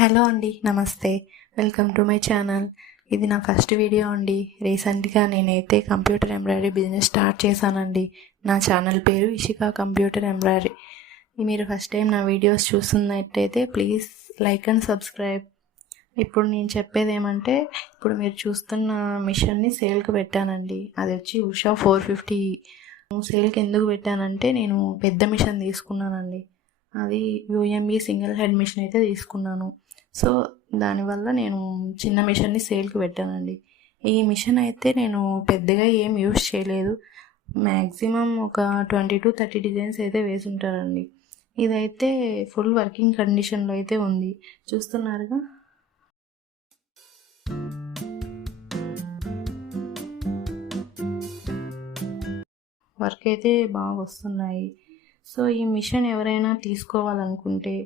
Hello అండి, నమస్తే. Welcome to my channel. ఇది నా ఫస్ట్ వీడియో అండి. రీసెంట్గా నేనైతే కంప్యూటర్ ఎంబ్రాయిడరీ బిజినెస్ స్టార్ట్ చేశానండి. నా ఛానల్ పేరు ఇషికా కంప్యూటర్ ఎంబ్రాయిడరీ. మీరు ఫస్ట్ టైం నా వీడియోస్ చూస్తున్నట్టయితే ప్లీజ్ లైక్ అండ్ సబ్స్క్రైబ్. ఇప్పుడు నేను చెప్పేది ఏమంటే, ఇప్పుడు మీరు చూస్తున్న మిషన్ని సేల్కి పెట్టానండి. అది వచ్చి ఉషా 450. సేల్కి ఎందుకు పెట్టానంటే, నేను పెద్ద మిషన్ తీసుకున్నానండి. అది యూఎంబి సింగిల్ హెడ్ మిషన్ అయితే తీసుకున్నాను. సో దానివల్ల నేను చిన్న మిషన్ని సేల్కి పెట్టానండి. ఈ మిషన్ అయితే నేను పెద్దగా ఏం యూస్ చేయలేదు. మ్యాక్సిమం ఒక 20 to 30 డిజైన్స్ అయితే వేసి ఉంటారండి. ఇదైతే ఫుల్ వర్కింగ్ కండిషన్లో అయితే ఉంది, చూస్తున్నారుగా. వర్క్ అయితే బాగా వస్తున్నాయి. సో ఈ మిషన్ ఎవరైనా తీసుకోవాలనుకుంటే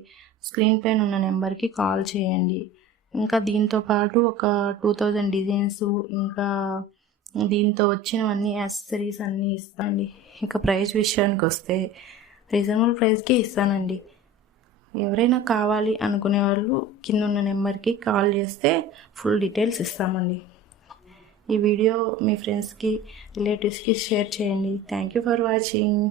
స్క్రీన్ పైన ఉన్న నెంబర్కి కాల్ చేయండి. ఇంకా దీంతో పాటు ఒక 2000 డిజైన్స్, ఇంకా దీంతో వచ్చినవన్నీ యాక్సెసరీస్ అన్నీ ఇస్తానండి. ఇంకా ప్రైస్ విషయానికి వస్తే రీజనబుల్ ప్రైస్కి ఇస్తానండి. ఎవరైనా కావాలి అనుకునే వాళ్ళు కింద ఉన్న నెంబర్కి కాల్ చేస్తే ఫుల్ డీటెయిల్స్ ఇస్తామండి. ఈ వీడియో మీ ఫ్రెండ్స్కి, రిలేటివ్స్కి షేర్ చేయండి. Thank you for watching.